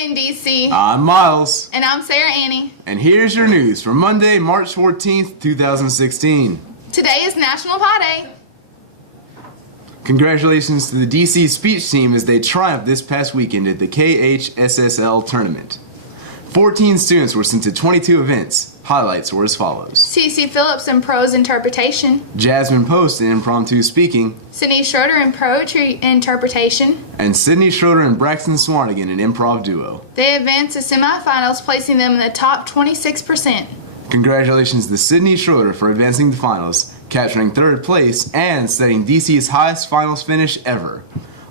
morning, DC. I'm Miles. And I'm Sarah Annie. And here's your news for Monday, March 14th, 2016. Today is National Pie Day. Congratulations to the DC speech team as they triumphed this past weekend at the KHSSL tournament. 14 students were sent to 22 events. Highlights were as follows. CC Phillips in prose interpretation. Jasmine Post in impromptu speaking. Sydney Schroeder in poetry interpretation. And Sydney Schroeder and Braxton Swanigan in improv duo. They advanced to semifinals, placing them in the top 26%. Congratulations to Sydney Schroeder for advancing to finals, capturing third place, and setting DC's highest finals finish ever.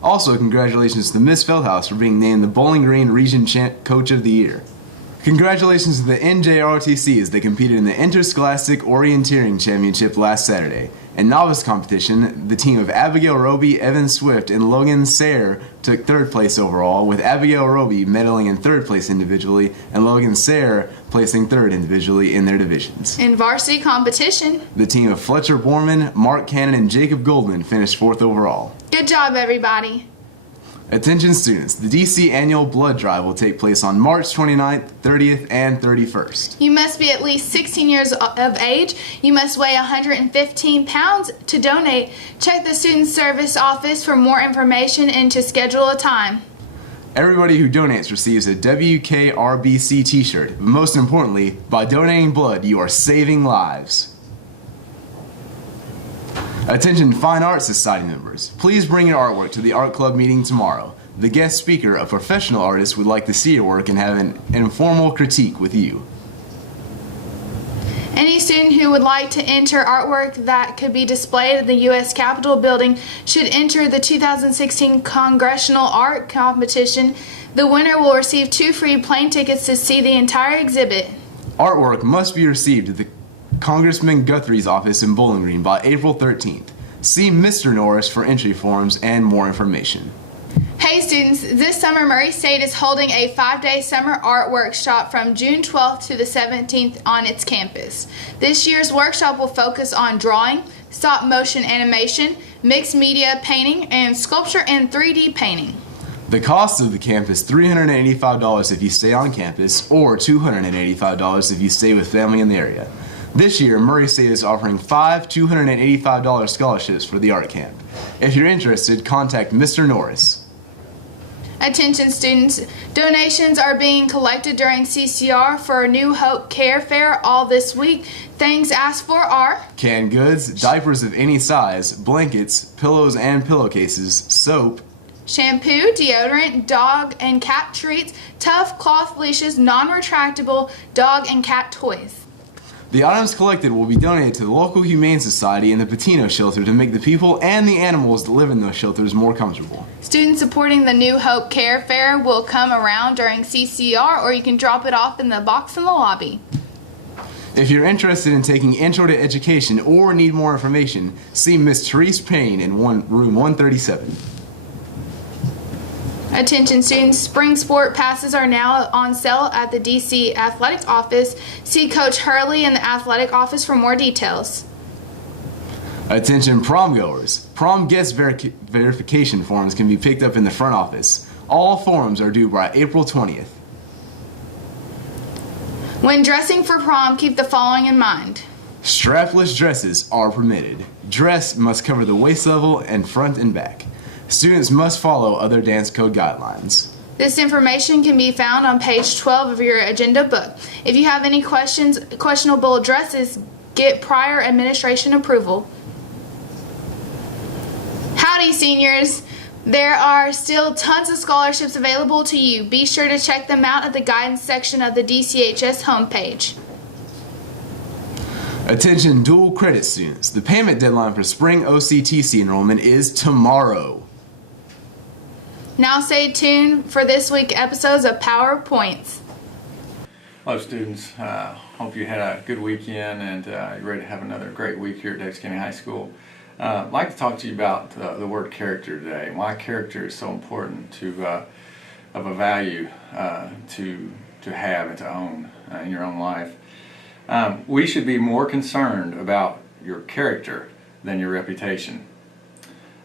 Also, congratulations to Miss Feldhouse for being named the Bowling Green Region Coach of the Year. Congratulations to the NJROTC as they competed in the Interscholastic Orienteering Championship last Saturday. In novice competition, the team of Abigail Roby, Evan Swift, and Logan Sayre took third place overall, with Abigail Roby medaling in third place individually and Logan Sayre placing third individually in their divisions. In varsity competition, the team of Fletcher Borman, Mark Cannon, and Jacob Goldman finished fourth overall. Good job, everybody. Attention students, the DC annual blood drive will take place on March 29th, 30th, and 31st. You must be at least 16 years of age. You must weigh 115 pounds to donate. Check the Student Service Office for more information and to schedule a time. Everybody who donates receives a WKRBC t-shirt. But most importantly, by donating blood, you are saving lives. Attention Fine Arts Society members, please bring your artwork to the art club meeting tomorrow. The guest speaker, a professional artist, would like to see your work and have an informal critique with you. Any student who would like to enter artwork that could be displayed at the U.S. Capitol building should enter the 2016 Congressional Art Competition. The winner will receive 2 free plane tickets to see the entire exhibit. Artwork must be received at the Congressman Guthrie's office in Bowling Green by April 13th. See Mr. Norris for entry forms and more information. Hey students, this summer Murray State is holding a 5-day summer art workshop from June 12th to the 17th on its campus. This year's workshop will focus on drawing, stop motion animation, mixed media painting, and sculpture and 3D painting. The cost of the camp is $385 if you stay on campus or $285 if you stay with family in the area. This year, Murray State is offering 5 $285 scholarships for the art camp. If you're interested, contact Mr. Norris. Attention students, donations are being collected during CCR for New Hope Care Fair all this week. Things asked for are canned goods, diapers of any size, blankets, pillows and pillowcases, soap, shampoo, deodorant, dog and cat treats, tough cloth leashes, non-retractable dog and cat toys. The items collected will be donated to the local Humane Society and the Patino Shelter to make the people and the animals that live in those shelters more comfortable. Students supporting the New Hope Care Fair will come around during CCR, or you can drop it off in the box in the lobby. If you're interested in taking Intro to Education or need more information, see Miss Therese Payne in room 137. Attention students, spring sport passes are now on sale at the DC Athletics office. See Coach Hurley in the athletic office for more details. Attention prom goers, prom guest verification forms can be picked up in the front office. All forms are due by April 20th. When dressing for prom, keep the following in mind. Strapless dresses are permitted. Dress must cover the waist level and front and back. Students must follow other dance code guidelines. This information can be found on page 12 of your agenda book. If you have any questionable dresses, get prior administration approval. Howdy seniors! There are still tons of scholarships available to you. Be sure to check them out at the guidance section of the DCHS homepage. Attention dual credit students. The payment deadline for spring OCTC enrollment is tomorrow. Now stay tuned for this week's episodes of PowerPoints. Hello students, hope you had a good weekend and you're ready to have another great week here at Davis County High School. I'd like to talk to you about the word character today, why character is so important of a value to have and to own in your own life. We should be more concerned about your character than your reputation.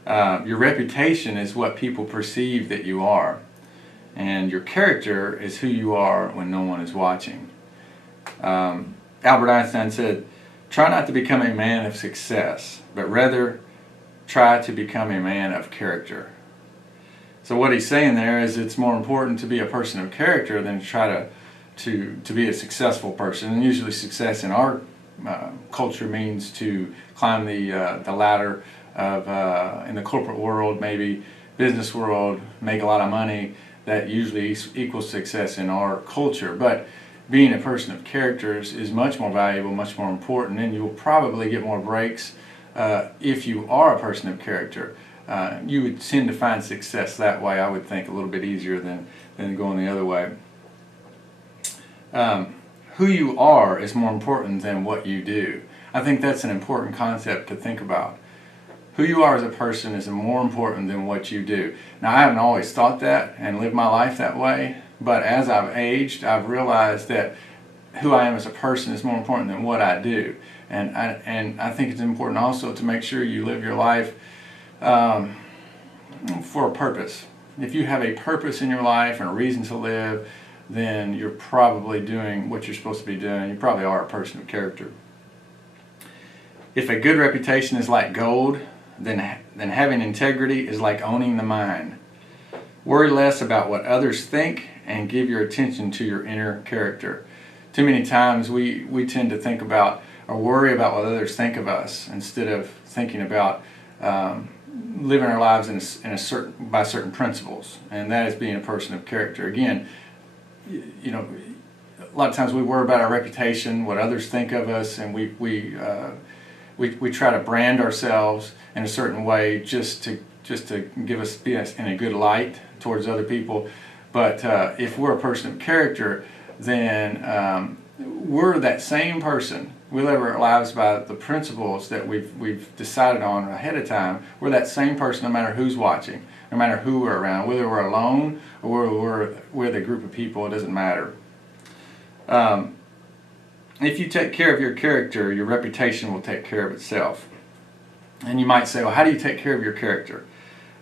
Your reputation is what people perceive that you are. And your character is who you are when no one is watching. Albert Einstein said, "Try not to become a man of success, but rather try to become a man of character." So what he's saying there is it's more important to be a person of character than to try to be a successful person. And usually success in our culture means to climb the ladder of in the corporate world, maybe business world, make a lot of money. That usually equals success in our culture. But being a person of characters is much more valuable, much more important, and you'll probably get more breaks if you are a person of character. You would tend to find success that way, I would think, a little bit easier than going the other way. Who you are is more important than what you do. I think that's an important concept to think about. Who you are as a person is more important than what you do. Now, I haven't always thought that and lived my life that way, but as I've aged, I've realized that who I am as a person is more important than what I do. And I think it's important also to make sure you live your life for a purpose. If you have a purpose in your life and a reason to live, then you're probably doing what you're supposed to be doing. You probably are a person of character. If a good reputation is like gold, then having integrity is like owning the mine. Worry less about what others think and give your attention to your inner character. Too many times we tend to think about or worry about what others think of us instead of thinking about living our lives by certain principles, and that is being a person of character. Again, you know, a lot of times we worry about our reputation, what others think of us, and we try to brand ourselves in a certain way just to give us be in a good light towards other people. But if we're a person of character, then we're that same person. We live our lives by the principles that we've decided on ahead of time. We're that same person no matter who's watching, no matter who we're around, whether we're alone or we're with a group of people. It doesn't matter. If you take care of your character, your reputation will take care of itself. And you might say, well, how do you take care of your character?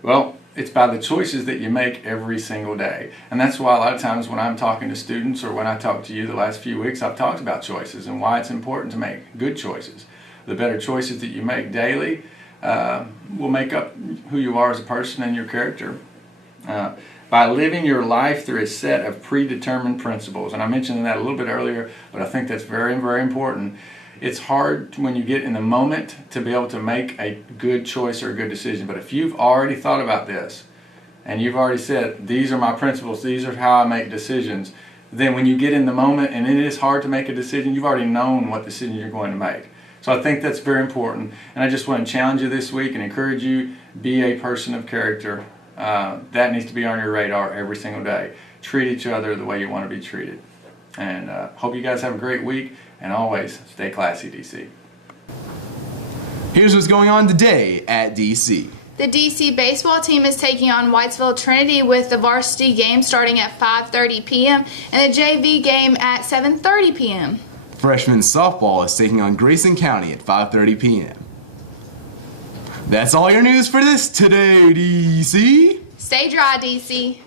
Well, it's by the choices that you make every single day. And that's why a lot of times when I'm talking to students or when I talk to you the last few weeks, I've talked about choices and why it's important to make good choices. The better choices that you make daily will make up who you are as a person and your character. By living your life through a set of predetermined principles. And I mentioned that a little bit earlier, but I think that's very, very important. It's hard when you get in the moment to be able to make a good choice or a good decision. But if you've already thought about this and you've already said, these are my principles, these are how I make decisions, then when you get in the moment and it is hard to make a decision, you've already known what decision you're going to make. So I think that's very important. And I just want to challenge you this week and encourage you, be a person of character. That needs to be on your radar every single day. Treat each other the way you want to be treated. And hope you guys have a great week, and always stay classy, DC. Here's what's going on today at DC. The DC baseball team is taking on Whitesville Trinity with the varsity game starting at 5:30 p.m. and the JV game at 7:30 p.m. Freshman softball is taking on Grayson County at 5:30 p.m. That's all your news for this today, DC. Stay dry, DC.